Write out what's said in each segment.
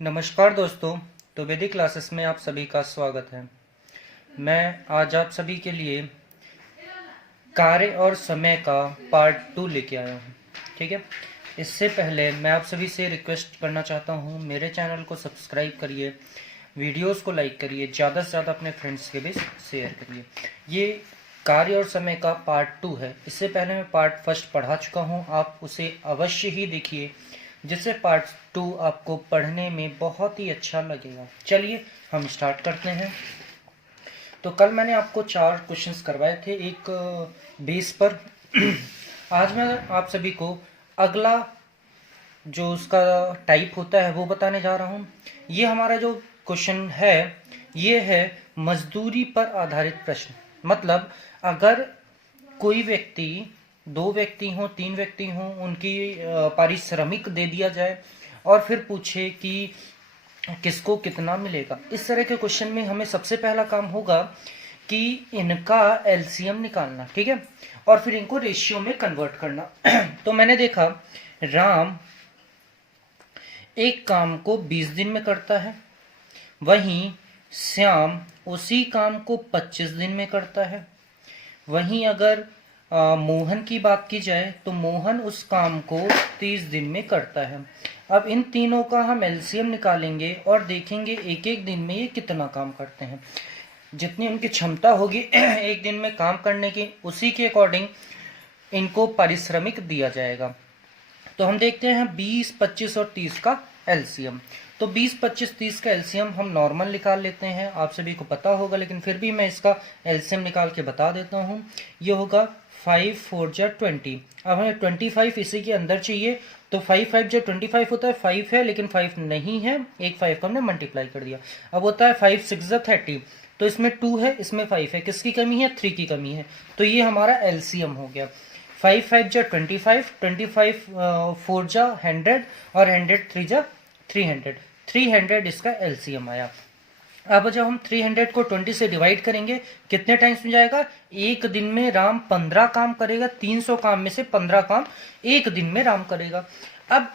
नमस्कार दोस्तों। तो वैदिक क्लासेस में आप सभी का स्वागत है। मैं आज आप सभी के लिए कार्य और समय का पार्ट 2 लेके आया हूँ। ठीक है, इससे पहले मैं आप सभी से रिक्वेस्ट करना चाहता हूँ, मेरे चैनल को सब्सक्राइब करिए, वीडियोस को लाइक करिए, ज़्यादा से ज़्यादा अपने फ्रेंड्स के भी शेयर करिए। ये कार्य और समय का पार्ट 2 है। इससे पहले मैं पार्ट 1 पढ़ा चुका हूँ, आप उसे अवश्य ही देखिए, जिससे पार्ट 2 आपको पढ़ने में बहुत ही अच्छा लगेगा। चलिए हम स्टार्ट करते हैं। तो कल मैंने आपको 4 क्वेश्चंस करवाए थे एक बेस पर। आज मैं आप सभी को अगला जो उसका टाइप होता है वो बताने जा रहा हूँ। ये हमारा जो क्वेश्चन है ये है मजदूरी पर आधारित प्रश्न। मतलब अगर कोई व्यक्ति, 2 व्यक्ति हों, 3 व्यक्ति हों, उनकी पारिश्रमिक दे दिया जाए और फिर पूछे कि किसको कितना मिलेगा। इस तरह के क्वेश्चन में हमें सबसे पहला काम होगा कि इनका एलसीएम निकालना। ठीक है, और फिर इनको रेशियो में कन्वर्ट करना। तो मैंने देखा राम एक काम को 20 दिन में करता है, वहीं श्याम उसी काम को 25 दिन में करता है। वहीं अगर मोहन की बात की जाए तो मोहन उस काम को 30 दिन में करता है। अब इन तीनों का हम एलसीएम निकालेंगे और देखेंगे एक एक दिन में ये कितना काम करते हैं। जितनी उनकी क्षमता होगी एक दिन में काम करने की, उसी के अकॉर्डिंग इनको पारिश्रमिक दिया जाएगा। तो हम देखते हैं 20, 25 और 30 का एलसीएम। तो 20, 25, 30 का एलसीएम हम नॉर्मल निकाल लेते हैं, आप सभी को पता होगा, लेकिन फिर भी मैं इसका एलसीएम निकाल के बता देता हूँ। ये होगा 5 4 जा 20। अब हमें 25 इसी के अंदर चाहिए, तो 5 5 जा 25 होता है। 5 है लेकिन 5 नहीं है, एक 5 का हमने मल्टीप्लाई कर दिया। अब होता है 5 6 जा 30, तो इसमें 2 है, इसमें 5 है। किसकी कमी है? 3 की कमी है। तो ये हमारा एलसीएम हो गया। 5 5 जा 25, 25 4 जा 100 और 100 3 जा 300। 300 इसका एलसीएम आया। अब जब हम 300 को 20 से डिवाइड करेंगे कितने टाइम्स में जाएगा? एक दिन में राम 15 काम करेगा। 300 काम में से 15 काम एक दिन में राम करेगा। अब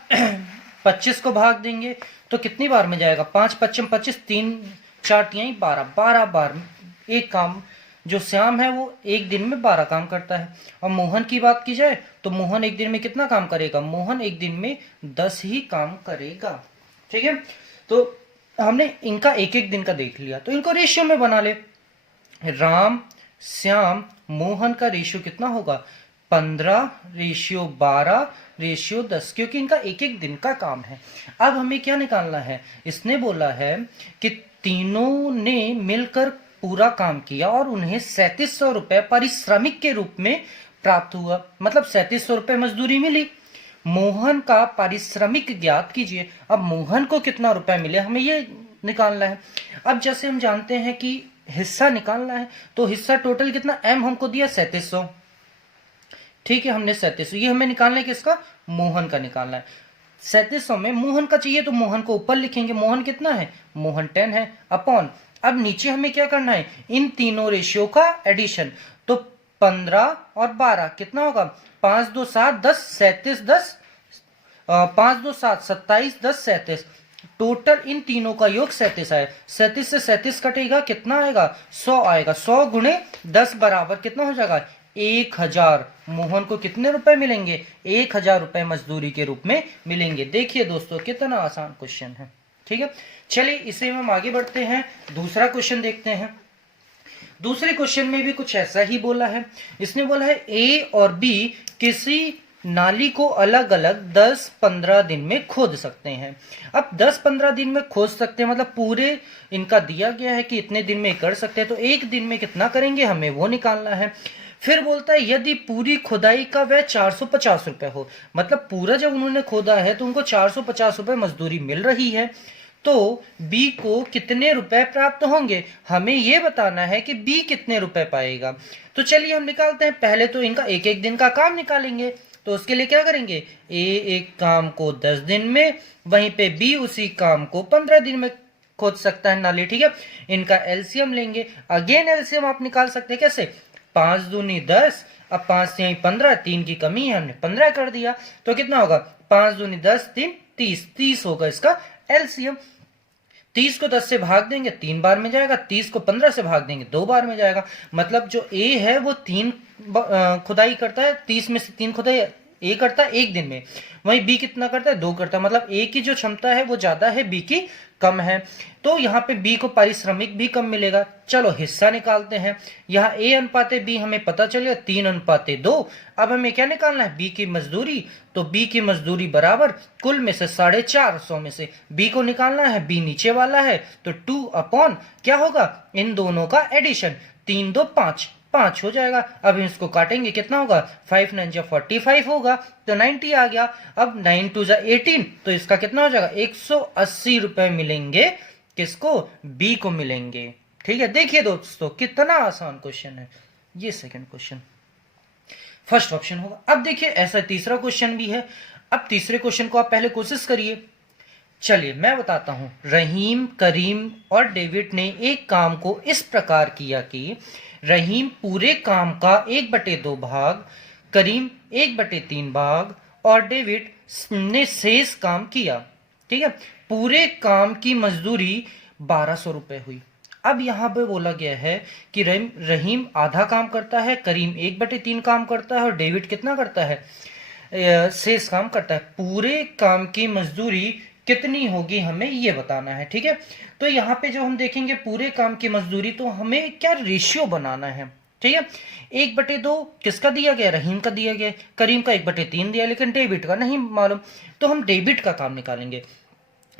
25 को भाग देंगे तो कितनी बार में जाएगा? 5 25 25, 3 4 3 12, 12 बार एक काम जो श्याम है वो एक दिन में 12 काम करता है। और मोहन की बात की जाए तो मोहन एक दिन में कितना काम करेगा? मोहन एक दिन में 10 ही काम करेगा। ठीक है, तो हमने इनका एक एक दिन का देख लिया, तो इनको रेशियो में बना ले। राम, श्याम, मोहन का रेशियो कितना होगा? 15 रेशियो 12 रेशियो 10, क्योंकि इनका एक एक दिन का काम है। अब हमें क्या निकालना है? इसने बोला है कि तीनों ने मिलकर पूरा काम किया और उन्हें 3700 रुपए पारिश्रमिक के रूप में प्राप्त हुआ। मतलब 3700 रुपए मजदूरी मिली। मोहन का पारिश्रमिक ज्ञात कीजिए। अब मोहन को कितना रुपया मिले हमें ये निकालना है। अब जैसे हम जानते हैं कि हिस्सा निकालना है, तो हिस्सा टोटल कितना? एम हमको दिया 3700। ठीक है, हमने 3700, ये हमें निकालना है किसका? मोहन का निकालना है। 3700 में मोहन का चाहिए तो मोहन को ऊपर लिखेंगे। मोहन कितना है? मोहन 10 है। अपॉन, अब नीचे हमें क्या करना है? इन तीनों रेशियो का एडिशन। तो 15 और 12 कितना होगा? 5 2 7 10, 37 10, 5 2 7 27 10 37। टोटल इन तीनों का योग 37 आया। 37 से 37 कटेगा, कितना आएगा? 100 आएगा। 100 गुणे 10 बराबर कितना हो जाएगा? 1000। मोहन को कितने रुपए मिलेंगे? 1000 रुपए मजदूरी के रूप में मिलेंगे। देखिए दोस्तों कितना आसान क्वेश्चन है। ठीक है, चलिए इसे हम आगे बढ़ते हैं, दूसरा क्वेश्चन देखते हैं। दूसरे क्वेश्चन में भी कुछ ऐसा ही बोला है। इसने बोला है ए और बी किसी नाली को अलग अलग 10-15 दिन में खोद सकते हैं। अब 10-15 दिन में खोद सकते हैं मतलब पूरे इनका दिया गया है कि इतने दिन में कर सकते हैं, तो एक दिन में कितना करेंगे हमें वो निकालना है। फिर बोलता है यदि पूरी खुदाई का व्यय 450 रुपए हो, मतलब पूरा जब उन्होंने खोदा है तो उनको 450 रुपए मजदूरी मिल रही है, तो बी को कितने रुपए प्राप्त होंगे? हमें यह बताना है कि बी कितने रुपए पाएगा। तो चलिए हम निकालते हैं। पहले तो इनका एक एक दिन का काम निकालेंगे, तो उसके लिए क्या करेंगे? ए एक काम को 10 दिन में, वहीं पे बी उसी काम को 15 दिन में खोद सकता है नाली। ठीक है, इनका एलसीएम लेंगे। अगेन एलसीएम आप निकाल सकते हैं कैसे? 5 दूनी 10, अब 5 से 15, 3 की कमी है, हमने 15 कर दिया, तो कितना होगा? 5 दूनी 10, 3 30, 30 होगा इसका एलसीएम। 30 को 10 से भाग देंगे 3 बार में जाएगा, 30 को 15 से भाग देंगे 2 बार में जाएगा। मतलब जो ए है वो 3 खुदाई करता है, 30 में से 3 खुदाई ए करता है 1 दिन में। वहीं बी कितना करता है, 2 करता है। मतलब ए की जो क्षमता है वो ज्यादा है, बी की कम है। तो यहाँ पे बी को पारिश्रमिक भी कम मिलेगा। चलो हिस्सा निकालते हैं। यहाँ ए अनुपाते बी हमें पता चलेगा 3:2। अब हमें क्या निकालना है, बी की मजदूरी। तो बी की मजदूरी बराबर कुल में से 450 में से बी को निकालना है, बी नीचे वाला है, तो 2 अपॉन क्या होगा, इन दोनों का एडिशन, 3 2 5 5 हो जाएगा। अब इसको काटेंगे, कितना होगा, 5 9 जा 45 होगा, तो 90 आ गया। अब 9 2 जा 18, तो इसका कितना हो जाएगा, 180 रुपए मिलेंगे। किसको, बी को मिलेंगे। ठीक है, देखिए दोस्तों कितना आसान क्वेश्चन है ये। सेकंड क्वेश्चन फर्स्ट ऑप्शन होगा। अब देखिए ऐसा तीसरा क्वेश्चन भी है। अब तीसरे क्वेश्चन को आप पहले कोशिश करिए। चलिए मैं बताता हूं। रहीम, करीम और डेविड ने एक काम को इस प्रकार किया कि रहीम पूरे काम का 1/2 भाग, करीम 1/3 भाग और डेविड ने शेष काम किया। ठीक है, पूरे काम की मजदूरी 1200 रुपए हुई। अब यहां पे बोला गया है कि रहीम आधा काम करता है, करीम 1/3 काम करता है और डेविड कितना करता है, शेष काम करता है। पूरे काम की मजदूरी कितनी होगी हमें ये बताना है। ठीक है, तो यहाँ पे जो हम देखेंगे पूरे काम की मजदूरी, तो हमें क्या रेशियो बनाना है। ठीक है, 1/2 किसका दिया गया, रहीम का दिया गया, करीम का 1/3 दिया, लेकिन डेबिट का नहीं मालूम, तो हम डेबिट का काम निकालेंगे।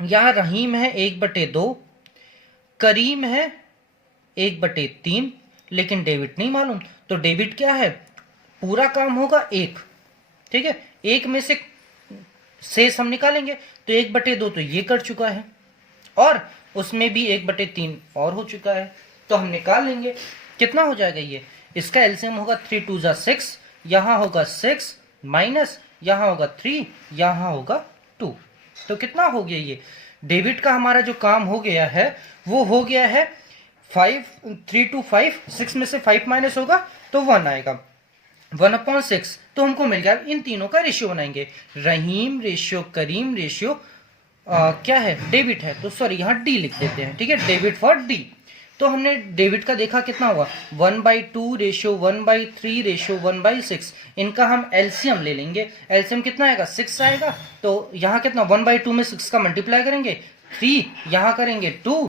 यहाँ रहीम है 1/2, करीम है 1/3, लेकिन डेबिट नहीं मालूम, तो डेबिट क्या है, पूरा काम होगा 1। ठीक है, 1 में से शेष हम निकालेंगे, तो 1/2 तो ये कर चुका है और उसमें भी 1/3 और हो चुका है, तो हम निकाल लेंगे। कितना हो जाएगा ये, इसका एलसीएम होगा 3 2 जा 6, यहां होगा 6 माइनस यहां होगा 3, यहां होगा 2, तो कितना हो गया ये, डेबिट का हमारा जो काम हो गया है वो हो गया है 3 2 5, 6 में से 5 माइनस होगा तो 1 आएगा, 1/6, तो हमको मिल गया। इन तीनों का रेशियो बनाएंगे, रहीम रेशियो करीम रेशियो क्या है, डेबिट है, तो सॉरी यहाँ डी लिख देते हैं। ठीक है, डेबिट फॉर डी। तो हमने डेबिट का देखा कितना होगा, 1/2 रेशियो 1/3 रेशियो 1/6। इनका हम एलसीएम ले लेंगे। एलसीएम कितना आएगा, 6 आएगा। तो यहाँ कितना, 1/2 में 6 का मल्टीप्लाई करेंगे 3, यहाँ करेंगे 2,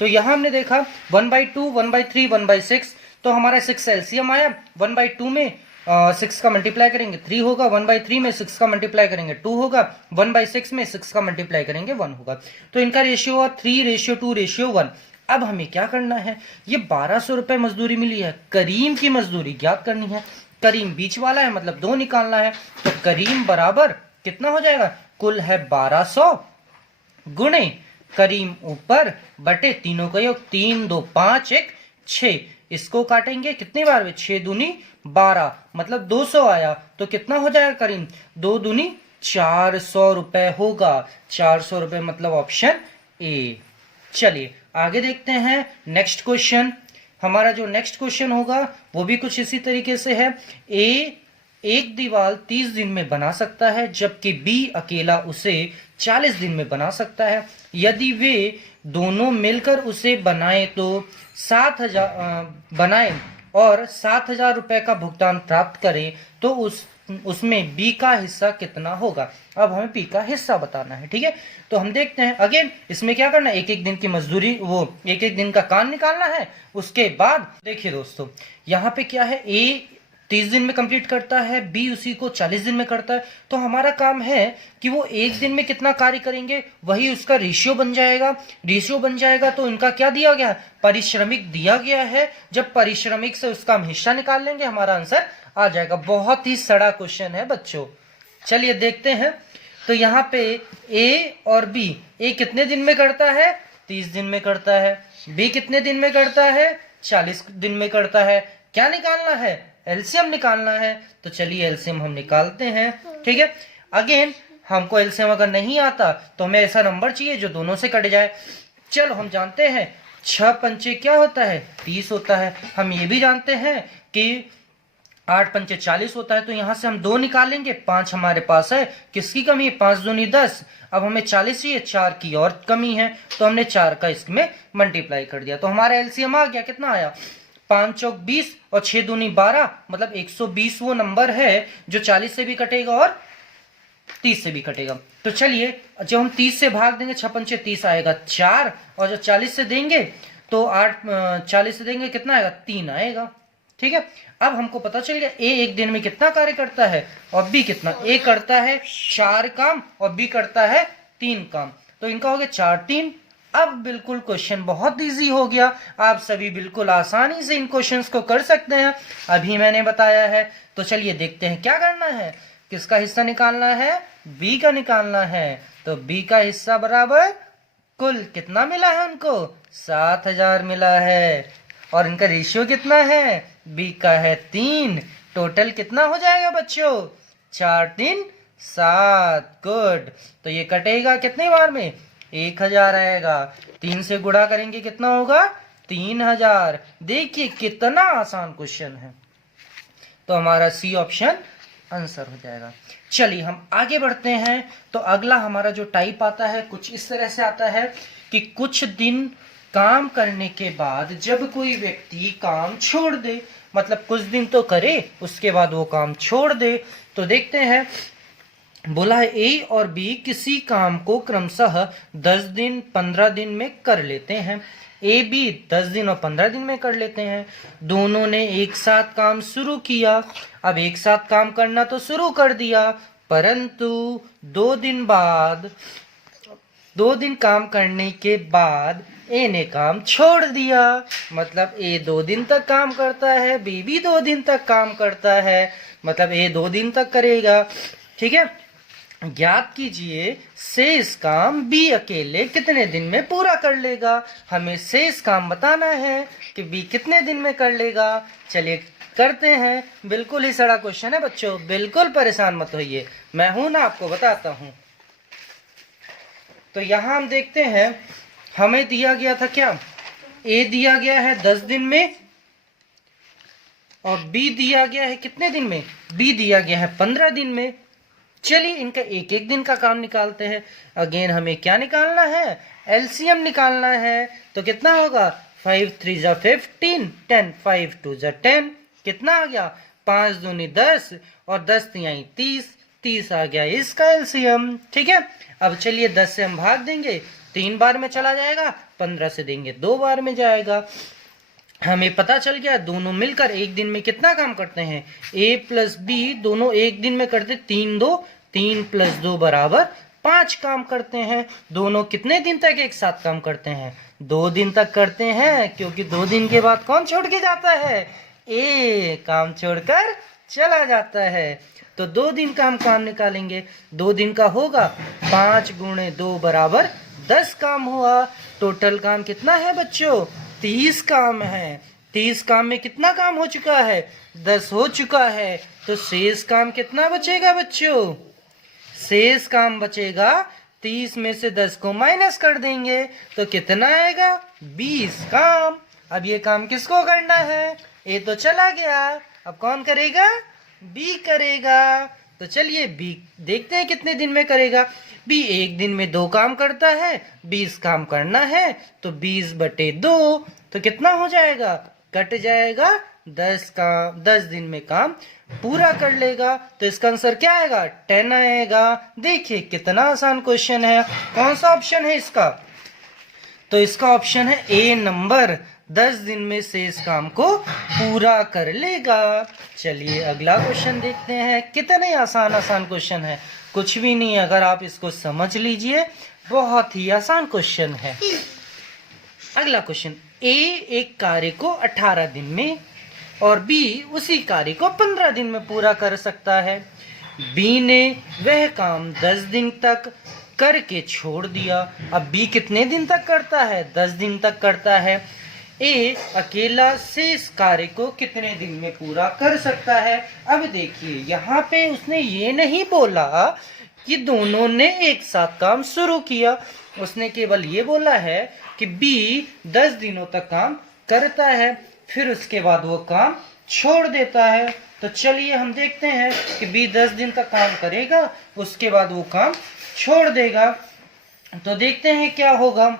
तो यहाँ हमने देखा 1/2 1/3 1/6, तो हमारा 6 एलसीएम आया। 1/2 में 6 का मल्टीप्लाई करेंगे 3 होगा, 1/3 में 6 का मल्टीप्लाई करेंगे 2 होगा, 1/6 में 6 का मल्टीप्लाई करेंगे 1 होगा। तो इनका रेशियो हुआ 3 रेशियो 2 रेशियो 1। अब हमें क्या करना है, ये 1200 रुपए मजदूरी मिली है, करीम की मजदूरी ज्ञात करनी है। करीम बीच वाला है मतलब 2 निकालना है, तो करीम बराबर कितना हो जाएगा, कुल है 1200 गुणे करीम ऊपर बटे तीनों का योग, 3 2 5 1 6। इसको काटेंगे कितनी बार में, 6 दूनी 12, मतलब 200 आया। तो कितना हो जाएगा करीम, 2 दूनी 400 रुपए होगा। 400 रुपए मतलब ऑप्शन ए। चलिए आगे देखते हैं नेक्स्ट क्वेश्चन। हमारा जो नेक्स्ट क्वेश्चन होगा वो भी कुछ इसी तरीके से है। ए एक दीवार 30 दिन में बना सकता है, जबकि बी अकेला उसे 40 दिन में बना सकता है। यदि वे दोनों मिलकर उसे बनाए तो 7,000 बनाए और 7,000 रुपए का भुगतान प्राप्त करें, तो उसमें बी का हिस्सा कितना होगा। अब हमें बी का हिस्सा बताना है। ठीक है, तो हम देखते हैं। अगेन इसमें क्या करना है, एक एक दिन की मजदूरी, वो एक एक दिन का काम निकालना है। उसके बाद देखिए दोस्तों, यहाँ पे क्या है, ए 30 दिन में कंप्लीट करता है, बी उसी को 40 दिन में करता है। तो हमारा काम है कि वो एक दिन में कितना कार्य करेंगे, वही उसका रेशियो बन जाएगा। रेशियो बन जाएगा तो इनका क्या दिया गया, पारिश्रमिक दिया गया है। जब पारिश्रमिक से उसका हम हिस्सा निकाल लेंगे, हमारा आंसर आ जाएगा। बहुत ही सड़ा क्वेश्चन है बच्चों। चलिए देखते हैं। तो यहाँ पे ए और बी, ए कितने दिन में करता है, 30 दिन में करता है। बी कितने दिन में करता है, 40 दिन में करता है। क्या निकालना है, एलसीएम निकालना है। तो चलिए एलसीएम हम निकालते हैं। ठीक है, अगेन हमको एलसीएम अगर नहीं आता तो हमें ऐसा नंबर चाहिए जो दोनों से कट जाए। चलो हम जानते हैं 6 पंचे क्या होता है, 30 होता है। हम ये भी जानते हैं कि 8 पंचे 40 होता है, तो यहां से हम 2 निकालेंगे, 5 हमारे पास है, किसकी कमी है, 5 दूनी 10। अब हमें 40 चाहिए, 4 की और कमी है, तो हमने 4 का इसमें मल्टीप्लाई कर दिया, तो हमारा एलसीएम आ गया, कितना आया, 5 चौक 20 और 6 दूनी 12, मतलब 120 वो नंबर है जो 40 से भी कटेगा और 30 से भी कटेगा। तो चलिए जब हम 30 से भाग देंगे, 6 पंचे 30 आएगा 4, और जब 40 से देंगे तो 40 से देंगे कितना आएगा, 3 आएगा। ठीक है, अब हमको पता चल गया ए एक दिन में कितना कार्य करता है और बी कितना। ए करता है 4 काम और बी करता है 3 काम, तो इनका हो गया 4 3। अब बिल्कुल क्वेश्चन बहुत इजी हो गया, आप सभी बिल्कुल आसानी से इन क्वेश्चंस को कर सकते हैं, अभी मैंने बताया है। तो चलिए देखते हैं क्या करना है, किसका हिस्सा निकालना है, बी का निकालना है। तो बी का हिस्सा बराबर कुल कितना मिला है उनको, 7000 मिला है, और इनका रेशियो कितना है, बी का है 3। टोटल कितना हो जाएगा बच्चों, 4 3 7। गुड, तो ये कटेगा कितने बार में, 1000 आएगा, 3 से गुणा करेंगे कितना होगा, 3000। देखिए कितना आसान क्वेश्चन है, तो हमारा सी ऑप्शन आंसर हो जाएगा। चलिए हम आगे बढ़ते हैं। तो अगला हमारा जो टाइप आता है कुछ इस तरह से आता है कि कुछ दिन काम करने के बाद जब कोई व्यक्ति काम छोड़ दे, मतलब कुछ दिन तो करे उसके बाद वो काम छोड़ दे। तो देखते हैं, बोला है ए और बी किसी काम को क्रमशः 10 दिन 15 दिन में कर लेते हैं। ए बी 10 दिन और 15 दिन में कर लेते हैं। दोनों ने एक साथ काम शुरू किया। अब एक साथ काम करना तो शुरू कर दिया, परंतु 2 दिन काम करने के बाद ए ने काम छोड़ दिया। मतलब ए 2 दिन तक काम करता है, बी भी 2 दिन तक काम करता है, मतलब ए 2 दिन तक करेगा। ठीक है, ज्ञात कीजिए शेष काम बी अकेले कितने दिन में पूरा कर लेगा। हमें शेष काम बताना है कि बी कितने दिन में कर लेगा। चलिए करते हैं, बिल्कुल ही सड़ा क्वेश्चन है बच्चों, बिल्कुल परेशान मत होइए, मैं हूं ना, आपको बताता हूं। तो यहां हम देखते हैं, हमें दिया गया था क्या, ए दिया गया है 10 दिन में और बी दिया गया है कितने दिन में, बी दिया गया है 15 दिन में। चलिए इनका एक एक दिन का काम निकालते हैं। अगेन हमें क्या निकालना है, एलसीएम निकालना है। तो कितना होगा, 5 3 जा 15, 10 5 2 जा 10, कितना आ गया, 5 दूनी 10 और 10 तिहाई 30, 30 आ गया इसका एलसीएम। ठीक है, अब चलिए 10 से हम भाग देंगे, 3 बार में चला जाएगा, 15 से देंगे 2 बार में जाएगा। हमें पता चल गया दोनों मिलकर एक दिन में कितना काम करते हैं, ए प्लस बी दोनों एक दिन में करते 3 प्लस 2 बराबर 5 काम करते हैं। दोनों कितने दिन तक एक साथ काम करते हैं, 2 दिन तक करते हैं, क्योंकि 2 दिन के बाद कौन छोड़ के जाता है, ए काम छोड़कर चला जाता है। तो 2 दिन का हम काम निकालेंगे, 2 दिन का होगा 5 गुणे 2 बराबर 10 काम हुआ। टोटल काम कितना है बच्चों, 30 काम है। 30 काम में कितना काम हो चुका है, 10 हो चुका है। तो शेष काम कितना बचेगा बच्चों, शेष काम बचेगा 30 में से 10 को माइनस कर देंगे तो कितना आएगा, 20 काम। अब ये काम किसको करना है, ए तो चला गया, अब कौन करेगा, बी करेगा। तो चलिए बी देखते हैं कितने दिन में करेगा। बी एक दिन में 2 काम करता है, 20 काम करना है, तो 20/2 तो कितना हो जाएगा, कट जाएगा, 10 दिन में काम पूरा कर लेगा। तो इसका आंसर क्या आएगा, 10 आएगा। देखिए कितना आसान क्वेश्चन है। कौन सा ऑप्शन है इसका, तो इसका ऑप्शन है ए नंबर, 10 दिन में शेष काम को पूरा कर लेगा। चलिए अगला क्वेश्चन देखते हैं, कितने आसान क्वेश्चन है, कुछ भी नहीं, अगर आप इसको समझ लीजिए बहुत ही आसान क्वेश्चन है। अगला क्वेश्चन, ए एक कार्य को 18 दिन में और बी उसी कार्य को 15 दिन में पूरा कर सकता है। बी ने वह काम 10 दिन तक करके छोड़ दिया। अब बी कितने दिन तक करता है, 10 दिन तक करता है। ए अकेला शेष कार्य को कितने दिन में पूरा कर सकता है। अब देखिए यहाँ पे उसने ये नहीं बोला कि दोनों ने एक साथ काम शुरू किया, उसने केवल ये बोला है कि बी 10 दिनों तक काम करता है, फिर उसके बाद वो काम छोड़ देता है। तो चलिए हम देखते हैं कि बी 10 दिन तक काम करेगा, उसके बाद वो काम छोड़ देगा। तो देखते हैं क्या होगा।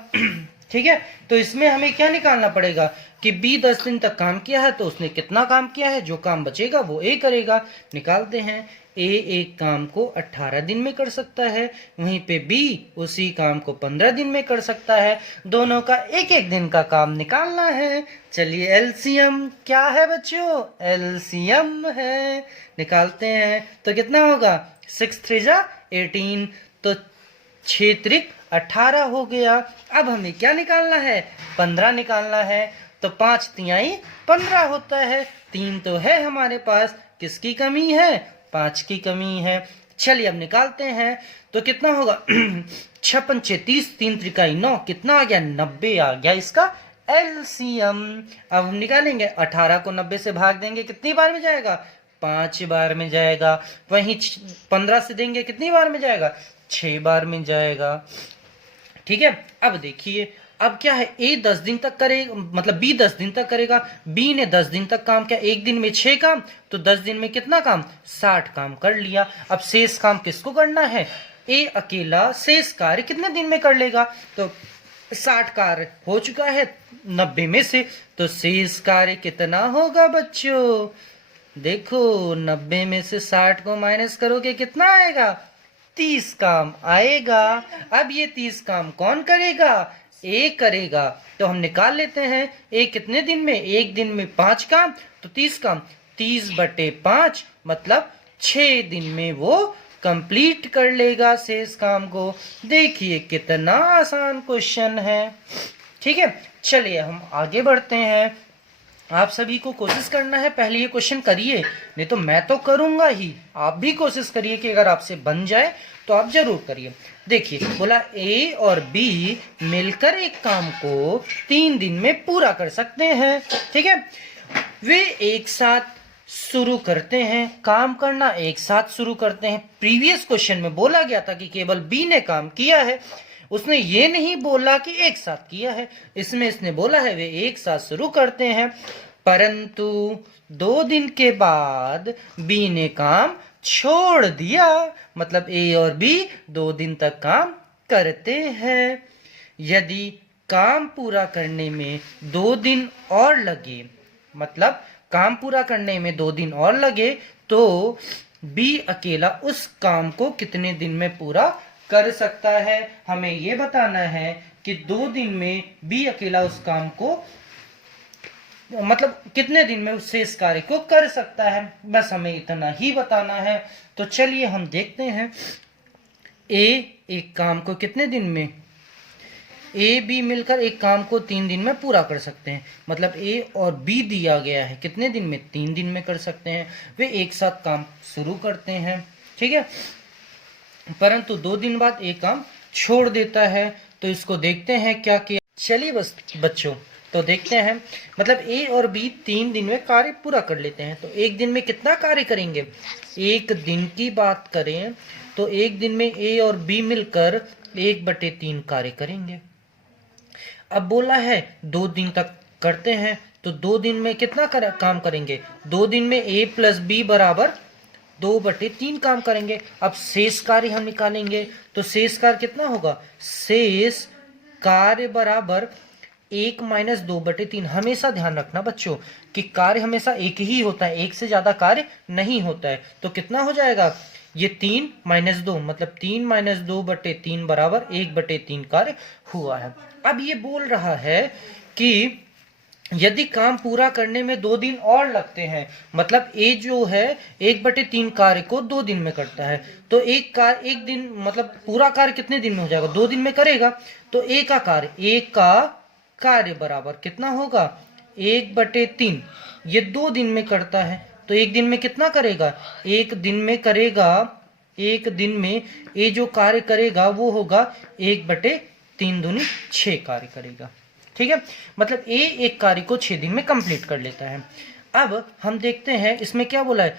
ठीक है, तो इसमें हमें क्या निकालना पड़ेगा कि बी 10 दिन तक काम किया है तो उसने कितना काम किया है, जो काम बचेगा वो ए करेगा। निकालते हैं, ए एक काम को 18 दिन में कर सकता है, वहीं पे बी उसी काम को 15 दिन में कर सकता है। दोनों का एक एक दिन का काम निकालना है। चलिए एलसीएम क्या है बच्चों, एलसीएम है, निकालते हैं। तो कितना होगा, 6 3 जा 18, तो 6 त्रिक 18 हो गया। अब हमें क्या निकालना है, 15 निकालना है। तो 5 तिहाई 15 होता है, 3 तो है हमारे पास, किसकी कमी है, 5 की कमी है। चलिए अब निकालते हैं, तो कितना होगा 6 पंचे 30, 3 त्रिकाई 9, कितना आ गया, 90 आ गया इसका एलसीएम। अब हम निकालेंगे, 18 को 90 से भाग देंगे, कितनी बार में जाएगा, 5 बार में जाएगा। वहीं 15 से देंगे, कितनी बार में जाएगा, 6 बार में जाएगा। ठीक है, अब देखिए, अब क्या है, ए 10 दिन तक करेगा, मतलब बी 10 दिन तक करेगा। बी ने 10 दिन तक काम किया, एक दिन में 6 काम, तो 10 दिन में कितना काम, 60 काम कर लिया। अब शेष काम किसको करना है, ए अकेला शेष कार्य कितने दिन में कर लेगा, तो 60 कार्य हो चुका है 90 में से, तो शेष कार्य कितना होगा बच्चों, देखो 90 में से 60 को माइनस करोगे, कितना आएगा, 30 काम आएगा। अब ये 30 काम कौन करेगा, ए करेगा। तो हम निकाल लेते हैं, ए कितने दिन में, एक दिन में 5 काम, तो 30 काम, 30/5 मतलब 6 दिन में वो कंप्लीट कर लेगा शेष काम को। देखिए कितना आसान क्वेश्चन है। ठीक है, चलिए हम आगे बढ़ते हैं। आप सभी को कोशिश करना है, पहले ये क्वेश्चन करिए, नहीं तो मैं तो करूंगा ही, आप भी कोशिश करिए कि अगर आपसे बन जाए तो आप जरूर करिए। देखिए बोला ए और बी मिलकर एक काम को 3 दिन में पूरा कर सकते हैं। ठीक है, वे एक साथ शुरू करते हैं, काम करना एक साथ शुरू करते हैं। प्रीवियस क्वेश्चन में बोला गया था कि केवल बी ने काम किया है, उसने ये नहीं बोला कि एक साथ किया है, इसमें इसने बोला है वे एक साथ शुरू करते हैं। परंतु 2 दिन के बाद बी ने काम छोड़ दिया, मतलब ए और बी 2 दिन तक काम करते हैं। यदि काम पूरा करने में 2 दिन और लगे, मतलब काम पूरा करने में 2 दिन और लगे, तो बी अकेला उस काम को कितने दिन में पूरा कर सकता है। हमें यह बताना है कि 2 दिन में बी अकेला उस काम को, मतलब कितने दिन में उस शेष कार्य को कर सकता है, बस हमें इतना ही बताना है। तो चलिए हम देखते हैं, ए एक काम को कितने दिन में, ए बी मिलकर एक काम को 3 दिन में पूरा कर सकते हैं, मतलब ए और बी दिया गया है कितने दिन में, 3 दिन में कर सकते हैं। वे एक साथ काम शुरू करते हैं। ठीक है, परंतु 2 दिन बाद एक काम छोड़ देता है। तो इसको देखते हैं क्या किया। चलिए बस बच्चों, तो देखते हैं, मतलब ए और बी 3 दिन में कार्य पूरा कर लेते हैं। तो एक दिन में कितना कार्य करेंगे, एक दिन की बात करें तो एक दिन में ए और बी मिलकर 1/3 कार्य करेंगे। अब बोला है 2 दिन तक करते हैं, तो 2 दिन में कितना काम करेंगे, 2 दिन में ए प्लस बी बराबर 2/3 काम करेंगे। अब शेष कार्य हम निकालेंगे, तो शेष कार्य कितना होगा, शेष कार्य बराबर 1 - 2/3। हमेशा ध्यान रखना बच्चों कि कार्य हमेशा एक ही होता है, एक से ज्यादा कार्य नहीं होता है। तो कितना हो जाएगा, ये 3 - 2 मतलब 3 - 2/3 बराबर 1/3 कार्य हुआ है। अब ये बोल रहा है कि यदि काम पूरा करने में 2 दिन और लगते हैं, मतलब ए जो है 1/3 कार्य को 2 दिन में करता है, तो एक दिन मतलब पूरा कार्य कितने दिन में हो जाएगा, 2 दिन में करेगा। तो ए का कार्य बराबर कितना होगा, 1/3। ये 2 दिन में करता है, तो एक दिन में कितना करेगा, एक दिन में करेगा, एक दिन में ए जो कार्य करेगा वो होगा 1/3 दूनी 6 कार्य करेगा। ठीक है, मतलब ए एक कार्य को 6 दिन में कंप्लीट कर लेता है। अब हम देखते हैं इसमें क्या बोला है,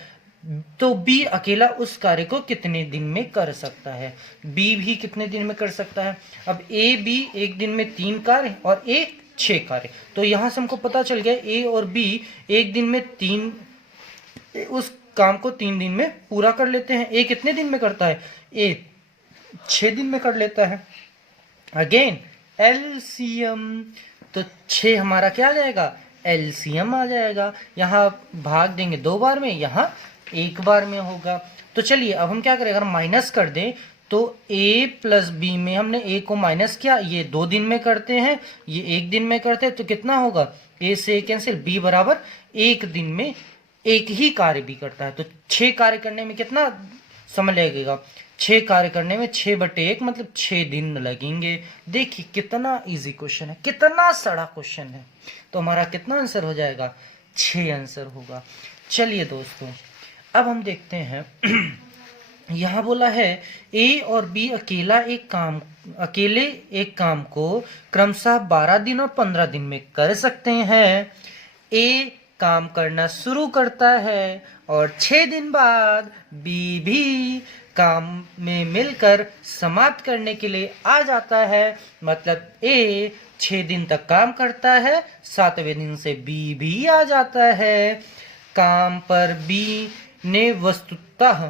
तो बी अकेला उस कार्य को कितने दिन में कर सकता है, बी भी कितने दिन में कर सकता है। अब ए बी एक दिन में 3 कार्य और ए 6 कार्य। तो यहां से हमको पता चल गया ए और बी एक दिन में 3 उस काम को 3 दिन में पूरा कर लेते हैं। ए कितने दिन में करता है? ए 6 दिन में कर लेता है। अगेन एलसीएम, तो 6 हमारा क्या आ जाएगा? एलसीएम आ जाएगा। यहाँ भाग देंगे 2 बार में, यहाँ 1 बार में होगा। तो चलिए अब हम क्या करें, अगर माइनस कर दें तो a प्लस बी में हमने a को माइनस किया, ये 2 दिन में करते हैं, ये 1 दिन में करते हैं, तो कितना होगा? a से a कैंसिल, b बराबर 1 दिन में 1 ही कार्य भी करता है। तो 6 कार्य करने में कितना समय लगेगा? 6 कार्य करने में 6/1 मतलब 6 दिन लगेंगे। देखिए कितना इजी क्वेश्चन है, कितना सड़ा क्वेश्चन है। तो हमारा कितना आंसर हो जाएगा? 6 आंसर होगा। चलिए दोस्तों अब हम देखते हैं यहां बोला है ए और बी अकेले एक काम को क्रमशः 12 दिन और 15 दिन में कर सकते हैं। ए काम करना शुरू करता है और 6 दिन बाद बी भी काम में मिलकर समाप्त करने के लिए आ जाता है। मतलब ए 6 दिन तक काम करता है, 7वें दिन से बी भी आ जाता है। काम पर बी ने वस्तुतः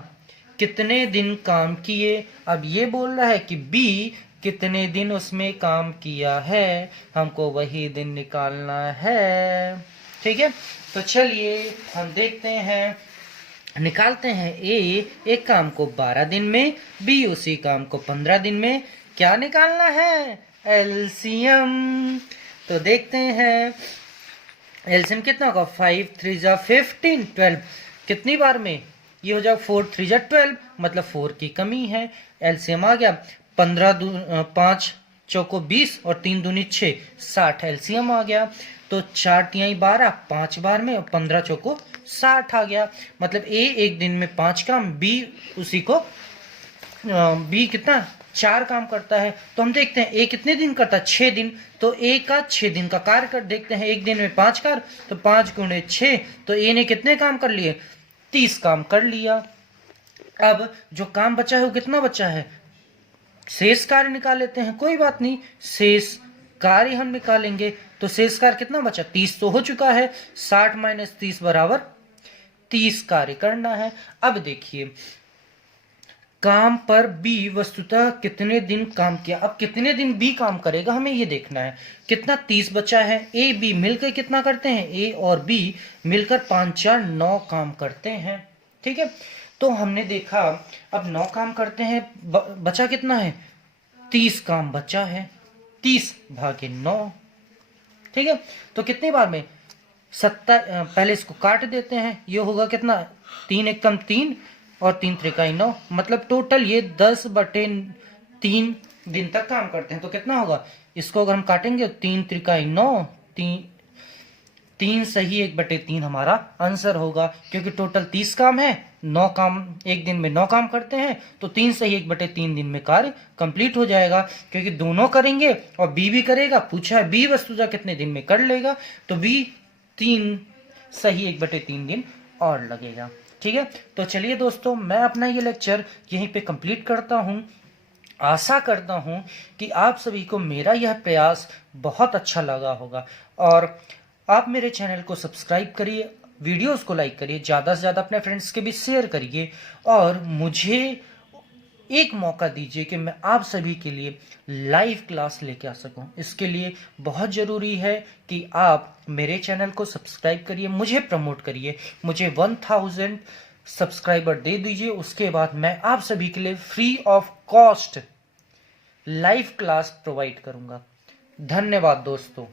कितने दिन काम किए? अब ये बोल रहा है कि बी कितने दिन उसमें काम किया है, हमको वही दिन निकालना है। ठीक है, तो चलिए हम देखते हैं, निकालते हैं। ए एक काम को 12 दिन में, बी उसी काम को 15 दिन में। क्या निकालना है? एलसीएम। तो देखते हैं एलसीएम कितना होगा? 5 3 जा 15, 12 कितनी बार में? ये हो जाएगा 4 3 जा 12, मतलब 4 की कमी है। एलसीएम आ गया 5 चौको 20 और 3 दूनी 6, 60 एलसीएम आ गया। तो 4 तिहाई 12, 5 बार में, और 15 चौको 60 आ गया। मतलब ए एक दिन में 5 काम, बी उसी को बी कितना 4 काम करता है। तो हम देखते हैं ए कितने दिन करता है? 6 दिन। तो ए का 6 दिन का कार्य कर देखते हैं। एक दिन में 5 कार्य, तो 5 गुणे 6, तो ए ने कितने काम कर लिए? 30 काम कर लिया। अब जो काम बचा है वो कितना बचा है? शेष कार्य निकाल लेते हैं। कोई बात नहीं, शेष कार्य हम निकालेंगे। तो शेष कार्य कितना बचा? 30 तो हो चुका है। 60 - 30 बराबर 30 कार्य करना है। अब देखिए काम पर बी वस्तुतः कितने दिन काम किया। अब कितने दिन बी काम करेगा हमें ये देखना है। कितना? 30 बचा है। ए बी मिलकर कितना करते हैं? ए और बी मिलकर 5 4 9 काम करते हैं। ठीक है, तो हमने देखा अब 9 काम करते हैं, बचा कितना है? 30 काम बचा है। 30 भागे 9। ठीक है, तो कितनी बार में? 70। पहले इसको काट देते हैं। ये होगा कितना? 3 एकम 3 और 3 त्रिकाई 9, मतलब टोटल ये 10/3 दिन तक काम करते हैं। तो कितना होगा? इसको अगर हम काटेंगे 3 त्रिकाई 9, 3 सही 1/3 हमारा आंसर होगा। क्योंकि टोटल 30 काम है, 9 काम एक दिन में 9 काम करते हैं, तो 3 सही 1/3 दिन में कार्य कंप्लीट हो जाएगा। क्योंकि दोनों करेंगे और बी भी करेगा। पूछा है बी वस्तुतः कितने दिन में कर लेगा, तो बी 3 सही 1/3 दिन और लगेगा। ठीक है, तो चलिए दोस्तों मैं अपना ये लेक्चर यहीं पे कंप्लीट करता हूँ। आशा करता हूँ कि आप सभी को मेरा यह प्रयास बहुत अच्छा लगा होगा और आप मेरे चैनल को सब्सक्राइब करिए, वीडियोस को लाइक करिए, ज़्यादा से ज़्यादा अपने फ्रेंड्स के भी शेयर करिए और मुझे एक मौका दीजिए कि मैं आप सभी के लिए लाइव क्लास लेके आ सकूं। इसके लिए बहुत ज़रूरी है कि आप मेरे चैनल को सब्सक्राइब करिए, मुझे प्रमोट करिए, मुझे 1000 सब्सक्राइबर दे दीजिए। उसके बाद मैं आप सभी के लिए free of cost live class provide करूंगा। धन्यवाद दोस्तों।